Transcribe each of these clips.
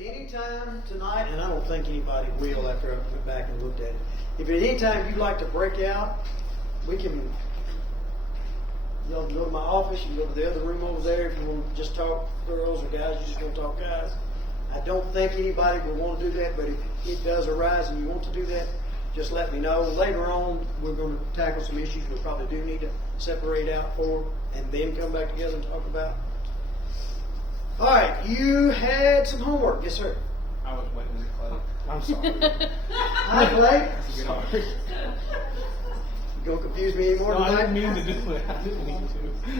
at any time tonight, and I don't think anybody will after I went back and looked at it, if at any time you'd like to break out, we can, y'all can go to my office, you can go to the other room over there if you want to just talk girls, or guys, you just want to talk guys. I don't think anybody will want to do that, but if it does arise and you want to do that, just let me know. Later on, we're going to tackle some issues we probably do need to separate out for, and then come back together and talk about. All right, you had some homework. Yes, sir. I was waiting to Clay. I'm sorry. Hi, Clay. Sorry. You gonna confuse me anymore No, I tonight? didn't mean to do it. I didn't mean to.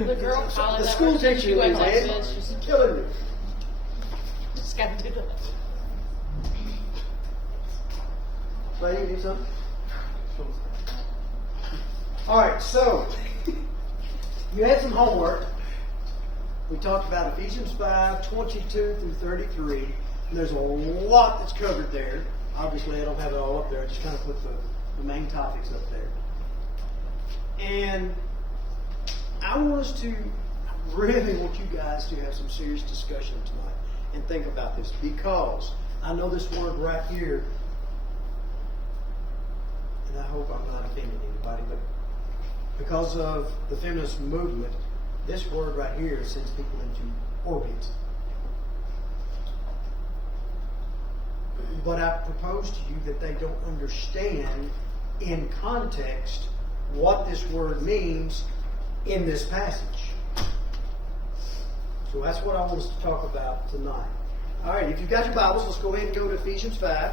The girl Kyla The that school works in teacher is QX office, She's just killing me. gotta do that. Clay, you need something? All right, so you had some homework. We talked about Ephesians 5:22 through 33. And there's a lot that's covered there. Obviously, I don't have it all up there. I just kind of put the main topics up there. And I want us to, really want you guys to have some serious discussion tonight and think about this, because I know this word right here, and I hope I'm not offending anybody, but because of the feminist movement, this word right here sends people into orbit. But I propose to you that they don't understand in context what this word means in this passage. So that's what I want us to talk about tonight. All right, if you've got your Bibles, let's go ahead and go to Ephesians 5.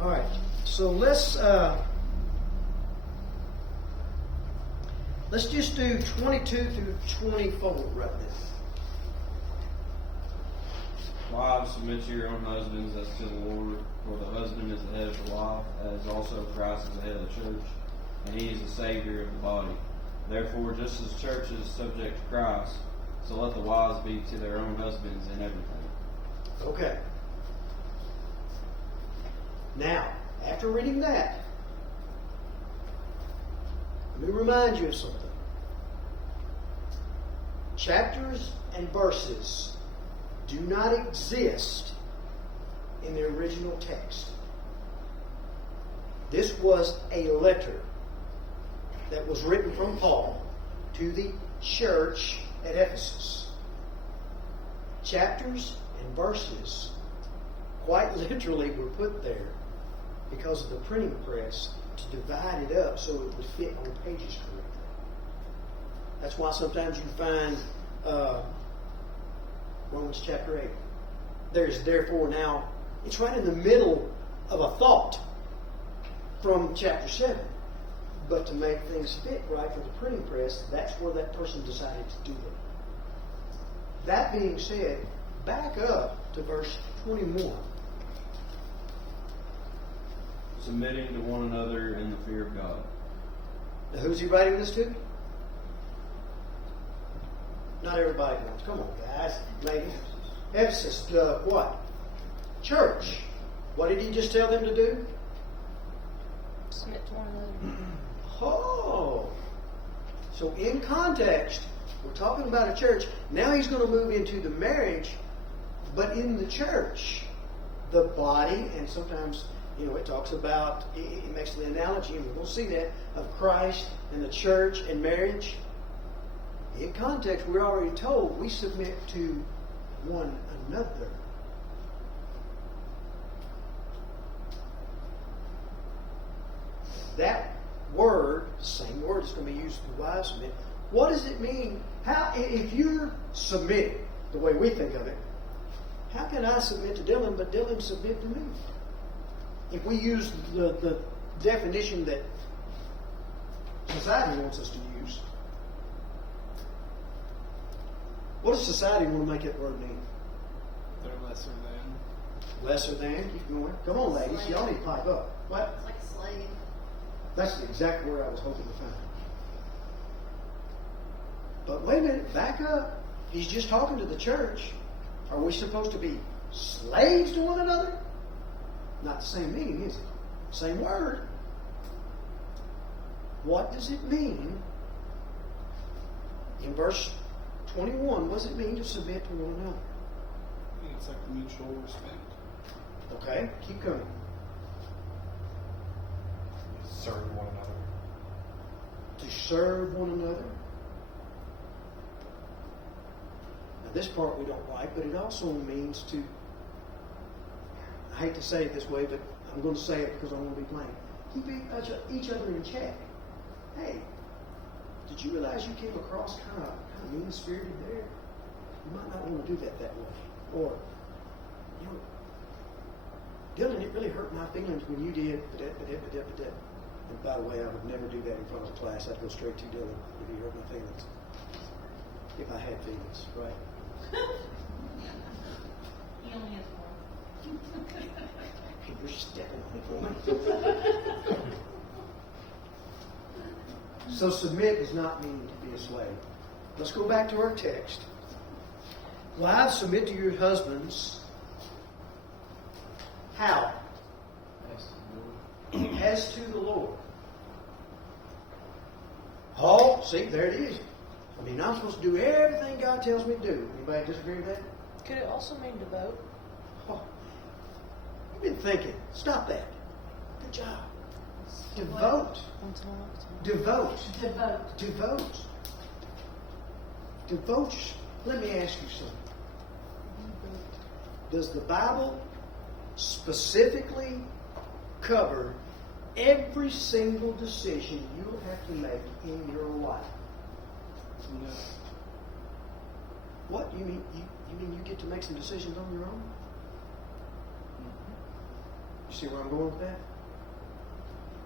All right, so let's just do 22 through 24 right now. Wives, submit to your own husbands as to the Lord, for the husband is the head of the wife, as also Christ is the head of the church, and he is the Savior of the body. Therefore, just as the church is subject to Christ, so let the wives be to their own husbands in everything. Okay. Now, after reading that, let me remind you of something. Chapters and verses do not exist in the original text. This was a letter that was written from Paul to the church at Ephesus. Chapters and verses quite literally were put there because of the printing press to divide it up so it would fit on pages correctly. That's why sometimes you find Romans chapter 8. There's therefore now, it's right in the middle of a thought from chapter 7. But to make things fit right for the printing press, that's where that person decided to do it. That being said, back up to verse 21. Submitting to one another in the fear of God. Now, who's he writing this to? Not everybody wants. Come on, guys, ladies. Ephesus, what? Church. What did he just tell them to do? Submit to one another. Oh. So in context, we're talking about a church. Now he's going to move into the marriage, but in the church, the body, and sometimes, it talks about, it makes the analogy, and we're going to see that, of Christ and the church and marriage. In context, we're already told we submit to one another. That word, same word, is going to be used to wives submit. What does it mean? How, if you're submitting the way we think of it, how can I submit to Dylan, but Dylan submit to me? If we use the definition that society wants us to use, what does society want to make that word mean? They're lesser than. Lesser than? Keep going. Come on, ladies. Y'all need to pipe up. What? It's like a slave. That's the exact word I was hoping to find. But wait a minute, back up. He's just talking to the church. Are we supposed to be slaves to one another? Not the same meaning, is it? Same word. What does it mean? In verse 21, what does it mean to submit to one another? I think it's like mutual respect. Okay, keep going. Serve one another. To serve one another. Now, this part we don't like, but it also means to, I hate to say it this way, but I'm going to say it because I want to be plain. Keep each other in check. Hey, did you realize you came across kind of mean-spirited there? You might not want to do that way. Or, you know, Dylan, it really hurt my feelings when you did. And by the way, I would never do that in front of class. I'd go straight to Dylan if he hurt my feelings. If I had feelings, right? He only has one. You're stepping on it for me. So submit does not mean to be a slave. Let's go back to our text. Wives, submit to your husbands. How? As to the Lord. Oh, see, there it is. I mean, I'm supposed to do everything God tells me to do. Anybody disagree with that? Could it also mean devote? Oh, you've been thinking. Stop that. Good job. Devote. Devote. Devote. Devote. Devote. Let me ask you something. Does the Bible specifically cover every single decision you'll have to make in your life? No. What? You mean you get to make some decisions on your own? You see where I'm going with that?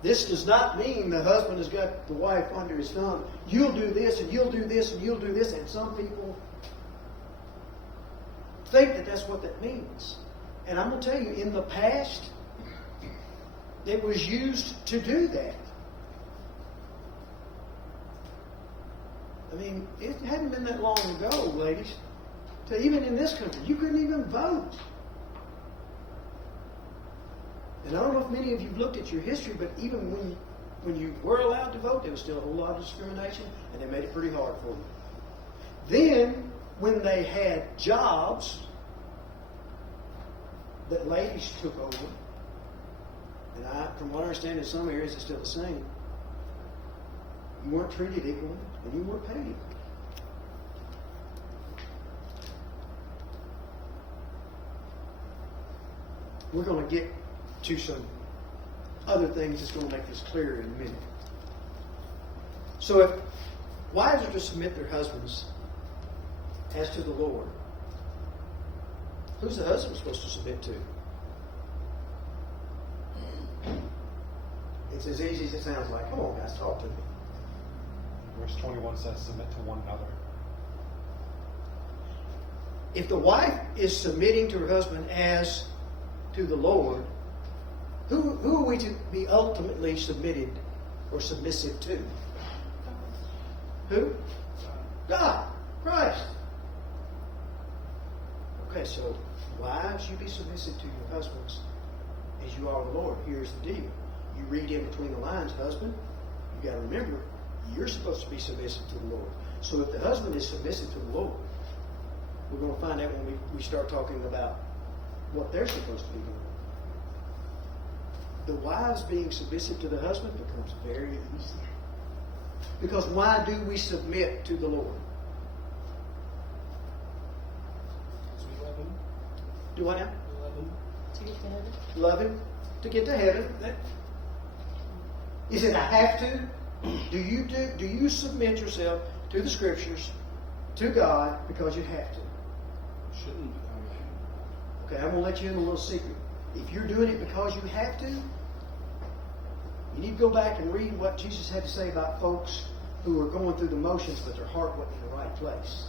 This does not mean the husband has got the wife under his thumb. You'll do this, and you'll do this, and you'll do this. And some people think that that's what that means. And I'm going to tell you, in the past, it was used to do that. I mean, it hadn't been that long ago, ladies, to even in this country, you couldn't even vote. And I don't know if many of you have looked at your history, but even when you were allowed to vote, there was still a whole lot of discrimination, and they made it pretty hard for you. Then, when they had jobs that ladies took over, and from what I understand, in some areas it's still the same, you weren't treated equally, and you weren't paid equally. We're going to get to some other things that's going to make this clearer in a minute. So if wives are to submit their husbands as to the Lord, who's the husband supposed to submit to? It's as easy as it sounds like. Come on, guys, talk to me. Verse 21 says, submit to one another. If the wife is submitting to her husband as to the Lord, who are we to be ultimately submitted or submissive to? Who? God. Christ. Okay, so wives, you be submissive to your husbands as you are the Lord. Here's the deal. You read in between the lines, husband, you got to remember, you're supposed to be submissive to the Lord. So if the husband is submissive to the Lord, we're going to find out when we start talking about what they're supposed to be doing. The wives being submissive to the husband becomes very easy. Because why do we submit to the Lord? Because we love him. Do I now? We love him. To get to heaven. Love Him to get to heaven. Is it I have to? Do you submit yourself to the Scriptures, to God, because you have to? Shouldn't be. Okay, I'm going to let you in a little secret. If you're doing it because you have to, you need to go back and read what Jesus had to say about folks who are going through the motions, but their heart wasn't in the right place.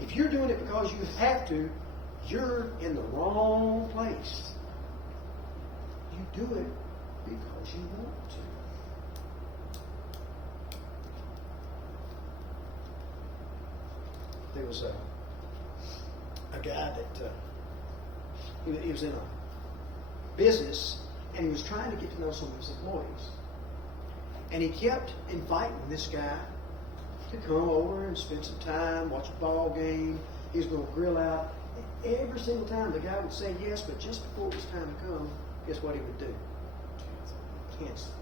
If you're doing it because you have to, you're in the wrong place. You do it because you want to. There was a guy that he was in a business, and he was trying to get to know some of his employees. And he kept inviting this guy to come over and spend some time, watch a ball game. He was going to grill out. And every single time the guy would say yes, but just before it was time to come, guess what he would do? Cancel.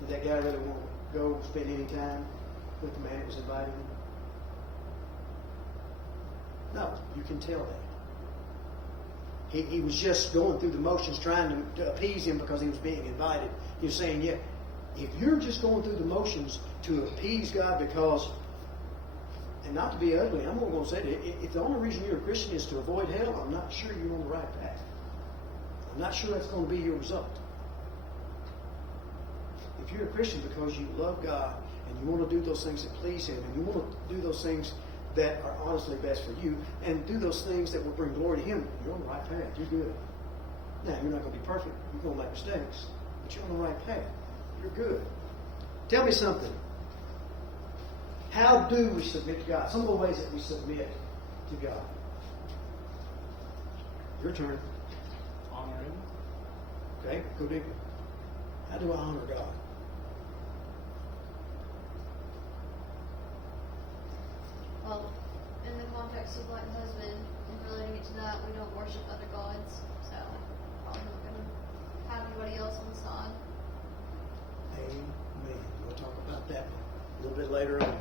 Did that guy really want to go spend any time with the man that was inviting him? No, you can tell that. He was just going through the motions trying to appease him because he was being invited. He was saying, yeah, if you're just going through the motions to appease God because, and not to be ugly, I'm going to say it, if the only reason you're a Christian is to avoid hell, I'm not sure you're on the right path. I'm not sure that's going to be your result. If you're a Christian because you love God and you want to do those things that please Him and you want to do those things that are honestly best for you and do those things that will bring glory to Him, you're on the right path. You're good. Now, you're not going to be perfect. You're going to make mistakes. But you're on the right path. You're good. Tell me something. How do we submit to God? Some of the ways that we submit to God. Your turn. Honor him. Okay, go deeper. How do I honor God? Well, in the context of like husband and relating it to that, we don't worship other gods, so probably not gonna have anybody else on the side. Amen. We'll talk about that a little bit later on.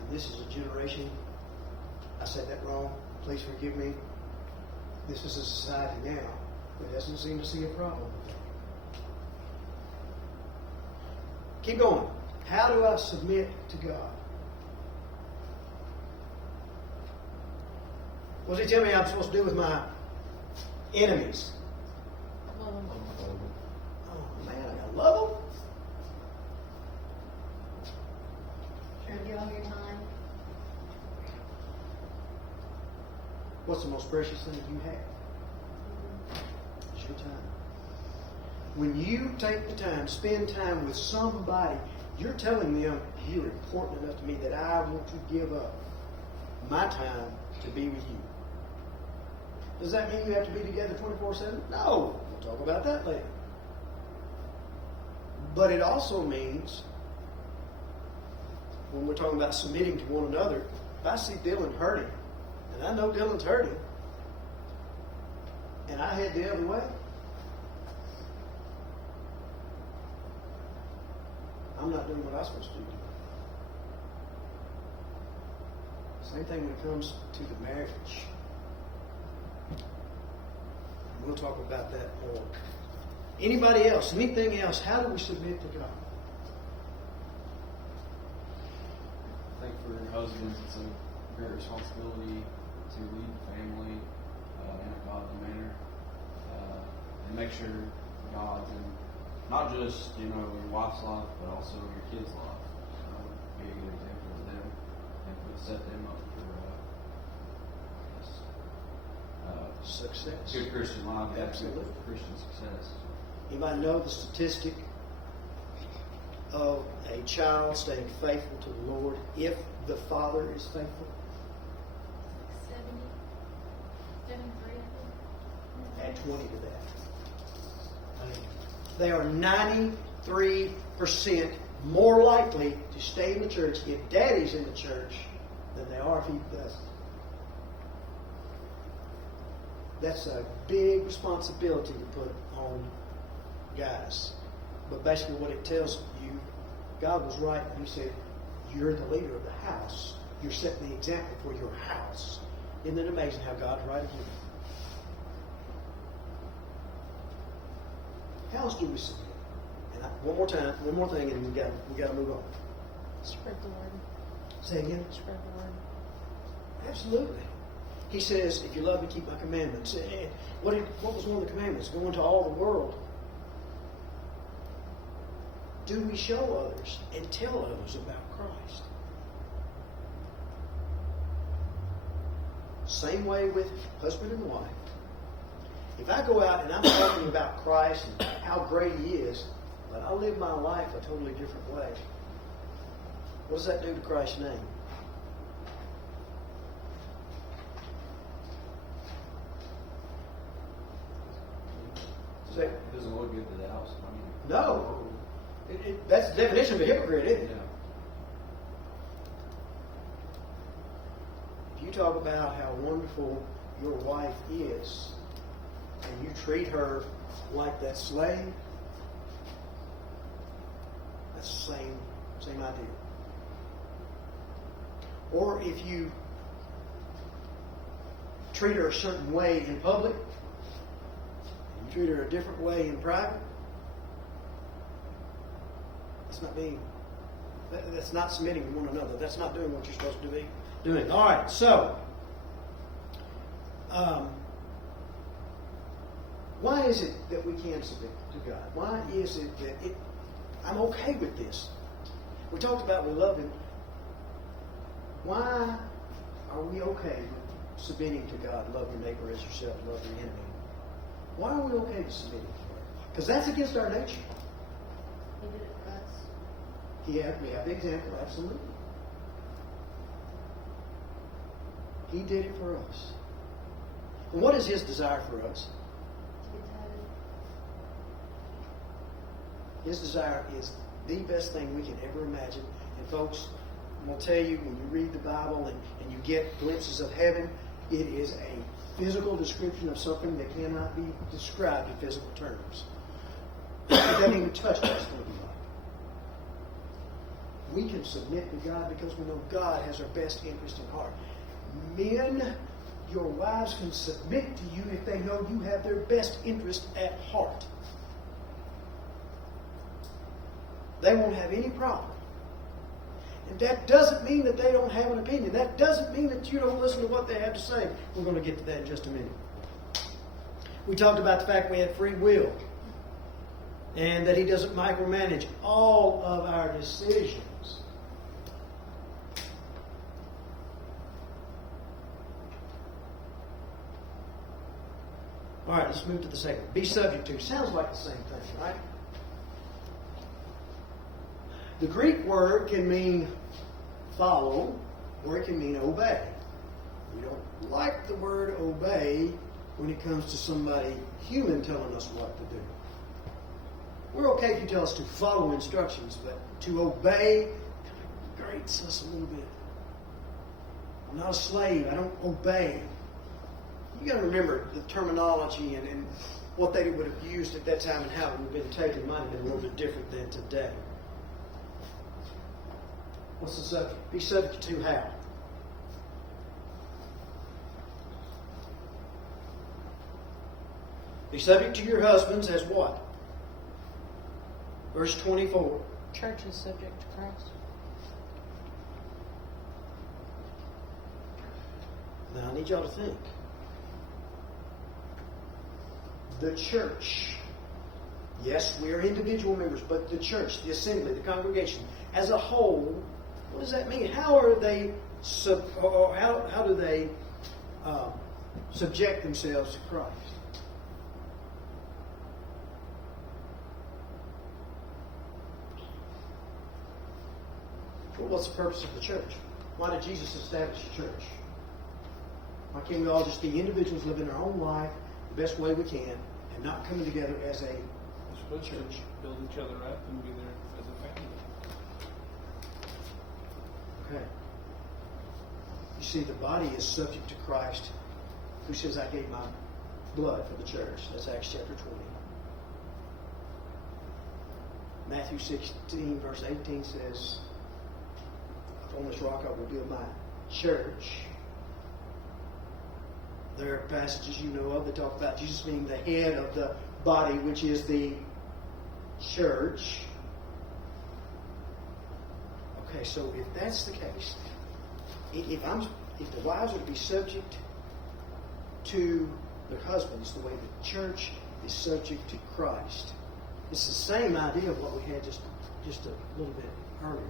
And this is a generation, I said that wrong, please forgive me. This is a society now that doesn't seem to see a problem with that. Keep going. How do I submit to God? What does He tell me I'm supposed to do with my enemies? Love 'em. Oh man, I gotta love them. Trying to give them your time. What's the most precious thing you have? It's your time. When you take the time, spend time with somebody, you're telling them you're important enough to me that I want to give up my time to be with you. Does that mean you have to be together 24/7? No. We'll talk about that later. But it also means, when we're talking about submitting to one another, if I see Dylan hurting, and I know Dylan's hurting, and I head the other way, I'm not doing what I'm supposed to do. Same thing when it comes to the marriage. We'll talk about that more. Anybody else? Anything else? How do we submit to God? I think for husbands, it's a great responsibility to lead the family in a godly manner and make sure God's in not just your wife's life, but also your kids' life. Be a good example to them and set them up for Success. good Christian life, Absolutely. good Christian success. Anybody know the statistic of a child staying faithful to the Lord if the father is faithful? 70, 73, I think. Add 20 to that. They are 93% more likely to stay in the church if daddy's in the church than they are if he doesn't. That's a big responsibility to put on guys. But basically what it tells you, God was right when He said, you're the leader of the house. You're setting the example for your house. Isn't it amazing how God's right again? How else do we submit? And one more thing, and we got to move on. Spread the word. Say again. Spread the word. Absolutely. He says, if you love me, keep my commandments. What was one of the commandments? Go into all the world. Do we show others and tell others about Christ? Same way with husband and wife. If I go out and I'm talking about Christ and how great He is, but I live my life a totally different way. What does that do to Christ's name? Say, It doesn't look good to the house. I mean, no. That's the definition of a hypocrite, isn't it? yeah. If you talk about how wonderful your wife is, and you treat her like that slave, that's the same idea. Or if you treat her a certain way in public, and you treat her a different way in private, that's not submitting to one another. That's not doing what you're supposed to be doing. All right, so why is it that we can submit to God? Why is it that I'm okay with this? We talked about we love Him. Why are we okay with submitting to God? Love your neighbor as yourself, love your enemy. Why are we okay with submitting to God? Because that's against our nature. He did it for us. We have the example, absolutely. He did it for us. And what is His desire for us? To get to heaven. His desire is the best thing we can ever imagine. And folks, I'm going to tell you, when you read the Bible and you get glimpses of heaven, it is a physical description of something that cannot be described in physical terms. It doesn't even touch what it's going to be like. We can submit to God because we know God has our best interest in heart. Men, your wives can submit to you if they know you have their best interest at heart. They won't have any problem. And that doesn't mean that they don't have an opinion. That doesn't mean that you don't listen to what they have to say. We're going to get to that in just a minute. We talked about the fact we have free will and that He doesn't micromanage all of our decisions. All right, let's move to the second. Be subject to. Sounds like the same thing, right? The Greek word can mean follow, or it can mean obey. We don't like the word obey when it comes to somebody human telling us what to do. We're okay if you tell us to follow instructions, but to obey grates us a little bit. I'm not a slave. I don't obey. You got to remember the terminology and what they would have used at that time and how it would have been taken might have been a little bit different than today. What's the subject? Be subject to how? Be subject to your husbands as what? Verse 24. Church is subject to Christ. Now I need y'all to think. The church. Yes, we are individual members, but the church, the assembly, the congregation, as a whole, what does that mean? How are they? How do they subject themselves to Christ? Well, what's the purpose of the church? Why did Jesus establish a church? Why can't we all just be individuals living our own life the best way we can and not coming together as a Church, build each other up and be there as a family. Okay. You see, the body is subject to Christ, who says, I gave my blood for the church. That's Acts chapter 20. Matthew 16, verse 18 says, on this rock I will build my church. There are passages you know of that talk about Jesus being the head of the body, which is the church. Okay, so if that's the case, if the wives are to be subject to their husbands the way the church is subject to Christ, it's the same idea of what we had just a little bit earlier.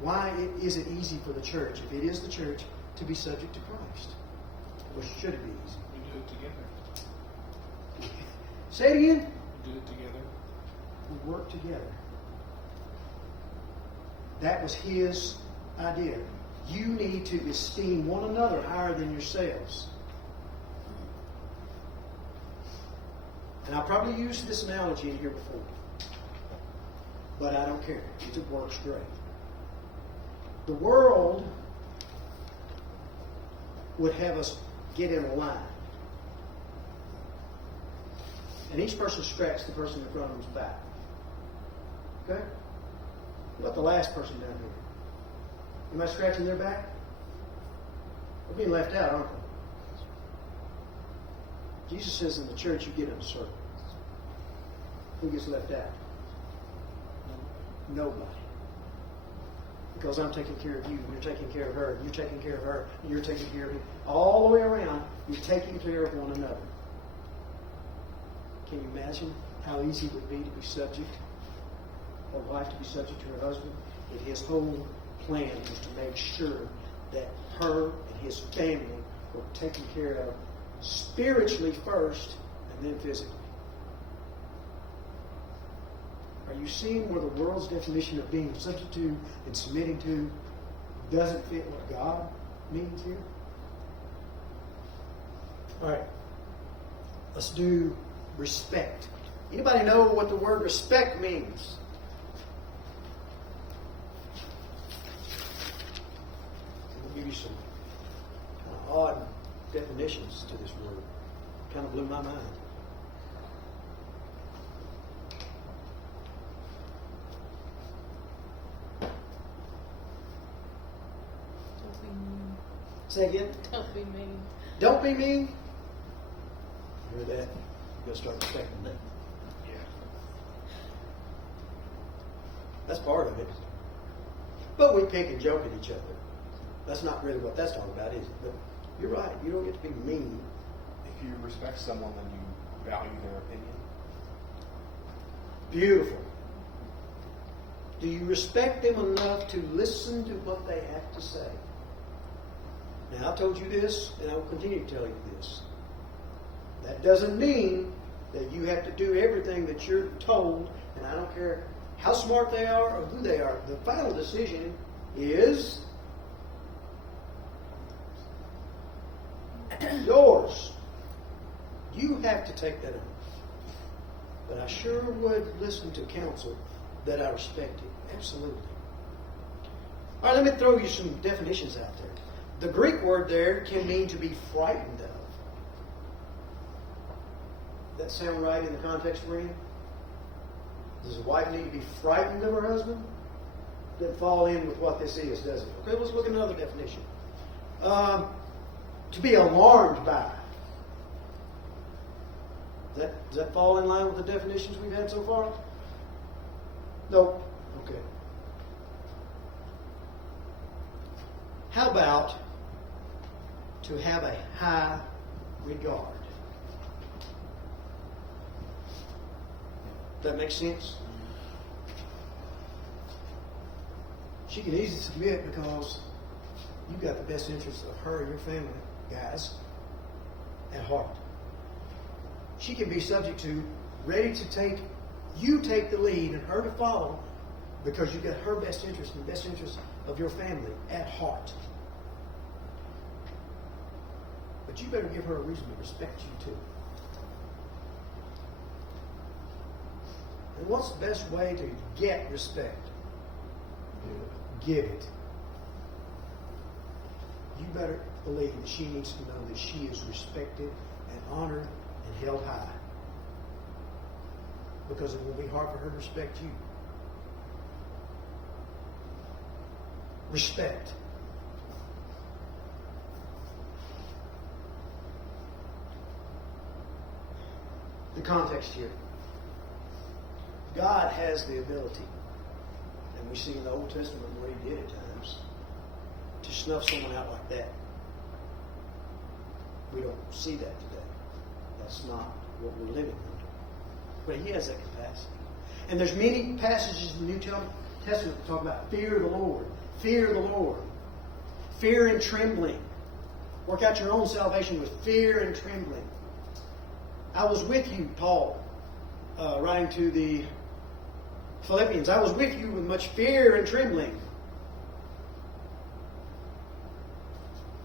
Why is it easy for the church, if it is the church, to be subject to Christ? Or should it be easy? We do it together. Say it again. We do it together. We work together. That was his idea. You need to esteem one another higher than yourselves. And I probably used this analogy in here before, but I don't care. It works great. The world would have us get in a line. And each person scratches the person in front of them's back. Okay? What about the last person down here? Am I scratching their back? We're being left out, aren't we? Jesus says in the church you get in a circle. Who gets left out? Nobody. Because I'm taking care of you, you're taking care of her, you're taking care of her, you're taking care of me. All the way around, you're taking care of one another. Can you imagine how easy it would be to be subject, or a wife to be subject to her husband? And his whole plan was to make sure that her and his family were taken care of spiritually first and then physically. Are you seeing where the world's definition of being subject to and submitting to doesn't fit what God means here? All right. Let's do respect. Anybody know what the word respect means? I'll give you some odd definitions to this word. Kind of blew my mind. Don't be mean. Say again. Don't be mean. Don't be mean. Hear that? You'll start respecting that. Yeah. That's part of it. But we pick and joke at each other. That's not really what that's talking about, is it? But you're right. You don't get to be mean. If you respect someone, then you value their opinion. Beautiful. Do you respect them enough to listen to what they have to say? Now, I told you this, and I will continue to tell you this. That doesn't mean that you have to do everything that you're told, and I don't care how smart they are or who they are. The final decision is yours. You have to take that on. But I sure would listen to counsel that I respected. Absolutely. All right, let me throw you some definitions out there. The Greek word there can mean to be frightened of. That sound right in the context we're in? Does a wife need to be frightened of her husband? Doesn't fall in with what this is, does it? Okay, let's look at another definition. To be alarmed by. Does that fall in line with the definitions we've had so far? Nope. Okay. How about to have a high regard? That makes sense? She can easily submit because you've got the best interests of her and your family, guys, at heart. She can be subject to, ready to take the lead and her to follow because you've got her best interest and the best interest of your family at heart. But you better give her a reason to respect you too. And what's the best way to get respect? Give it. You better believe that she needs to know that she is respected and honored and held high. Because it will be hard for her to respect you. Respect. The context here. God has the ability, and we see in the Old Testament where He did at times, to snuff someone out like that. We don't see that today. That's not what we're living under. But He has that capacity. And there's many passages in the New Testament that talk about fear of the Lord. Fear of the Lord. Fear and trembling. Work out your own salvation with fear and trembling. I was with you, Paul, writing to the Philippians, I was with you with much fear and trembling.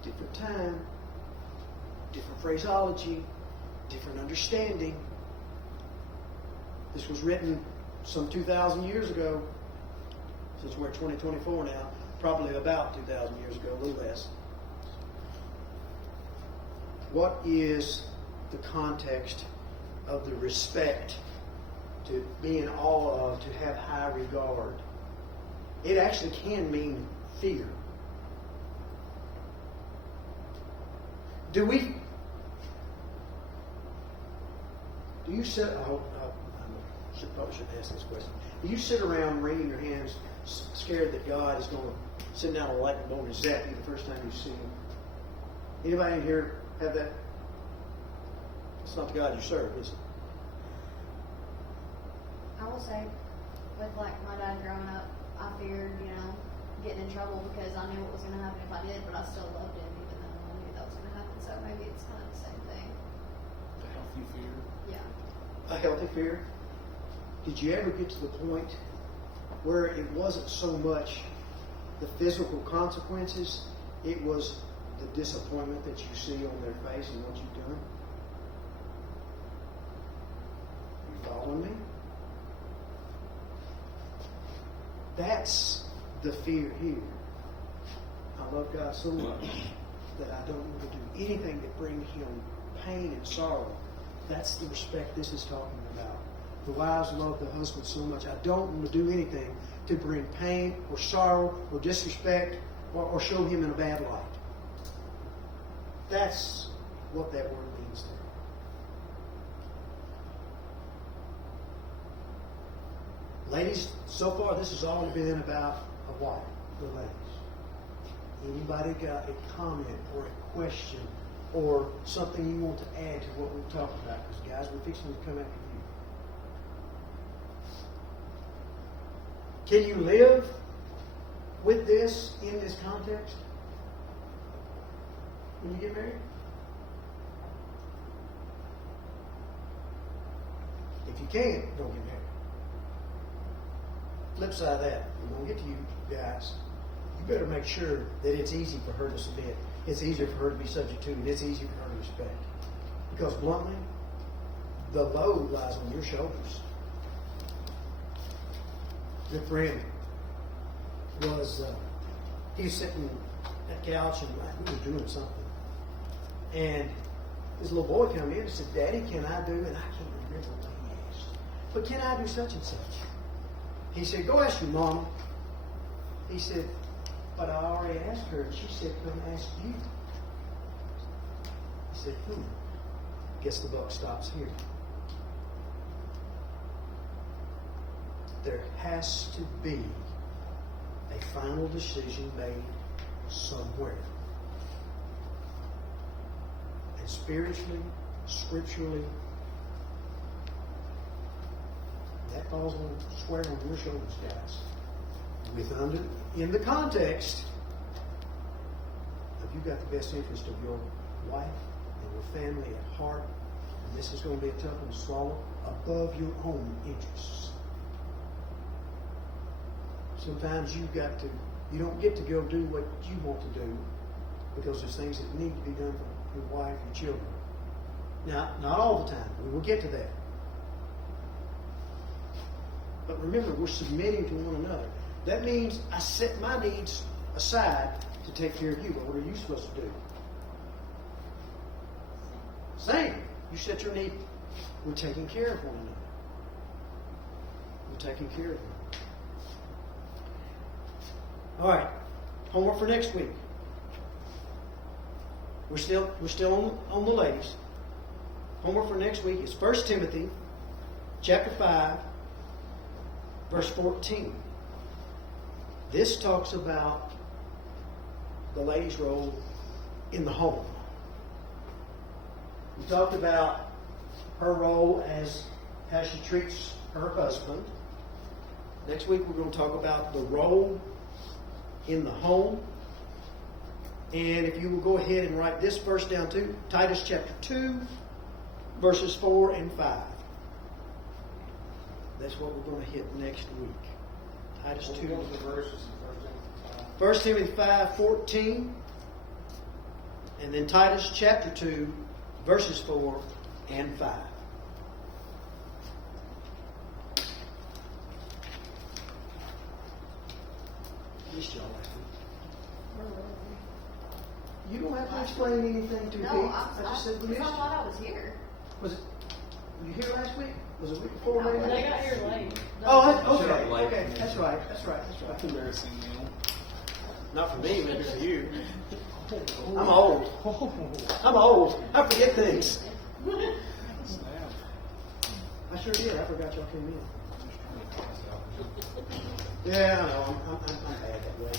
Different time, different phraseology, different understanding. This was written some 2,000 years ago, since we're 2024 now, probably about 2,000 years ago, a little less. What is the context of the respect to be in awe of, to have high regard? It actually can mean fear. Do you sit? Probably should ask this question. Do you sit around wringing your hands, scared that God is going to sit down on a lightning bolt and zap you the first time you see Him? Anybody in here have that? It's not the God you serve, is it? I will say, with like my dad growing up, I feared, getting in trouble because I knew what was going to happen if I did, but I still loved him even though I knew that was going to happen. So maybe it's kind of the same thing. A healthy fear. Yeah. A healthy fear. Did you ever get to the point where it wasn't so much the physical consequences, it was the disappointment that you see on their face and what you've done? You following me? That's the fear here. I love God so much that I don't want to do anything that brings Him pain and sorrow. That's the respect this is talking about. The wives love the husband so much. I don't want to do anything to bring pain or sorrow or disrespect or show him in a bad light. That's what that word means there. Ladies, so far this has all been about a wife, the ladies. Anybody got a comment or a question or something you want to add to what we've talked about? Because guys, we're fixing to come after you. Can you live with this in this context when you get married? If you can't, don't get married. Flip side of that, when we get to you guys, you better make sure that it's easy for her to submit. It's easier for her to be subject to, and it's easier for her to respect. Because bluntly, the load lies on your shoulders. Good friend was, he was sitting at the couch and he was doing something. And his little boy came in and said, Daddy, can I do, and I can't remember what he asked, but can I do such and such? He said, go ask your mama. He said, but I already asked her, and she said, come ask you. He said, guess the buck stops here. There has to be a final decision made somewhere. And spiritually, scripturally, that falls square on your shoulders, guys. In the context of you got the best interest of your wife and your family at heart, and this is going to be a tough one to swallow, above your own interests. Sometimes you don't get to go do what you want to do because there's things that need to be done for your wife, your children. Now, not all the time. We will get to that. But remember, we're submitting to one another. That means I set my needs aside to take care of you. But what are you supposed to do? Same. You set your need. We're taking care of one another. We're taking care of one. All right. Homework for next week. We're still on the ladies. Homework for next week is 1 Timothy chapter 5, verse 14. This talks about the lady's role in the home. We talked about her role as how she treats her husband. Next week we're going to talk about the role in the home. And if you will go ahead and write this verse down too, Titus chapter 2, verses 4 and 5. That's what we're going to hit next week. Titus 2. What was the verses in 1 Timothy 5:14, and then Titus chapter 2, verses 4 and 5. Missed y'all last week. You don't have to explain anything to me. No, I just said we because missed I you. thought I was here. Was it? Were you here last week? Was it week before? No, maybe? They got here late. Oh, Shut up, okay. Blake. Okay, that's right. That's right. That's That's right. embarrassing, Neil. Not for me, maybe for you. I'm old. I'm old. I forget things. Snap. I sure did. I forgot y'all came in. Yeah, I know. I'm bad that way.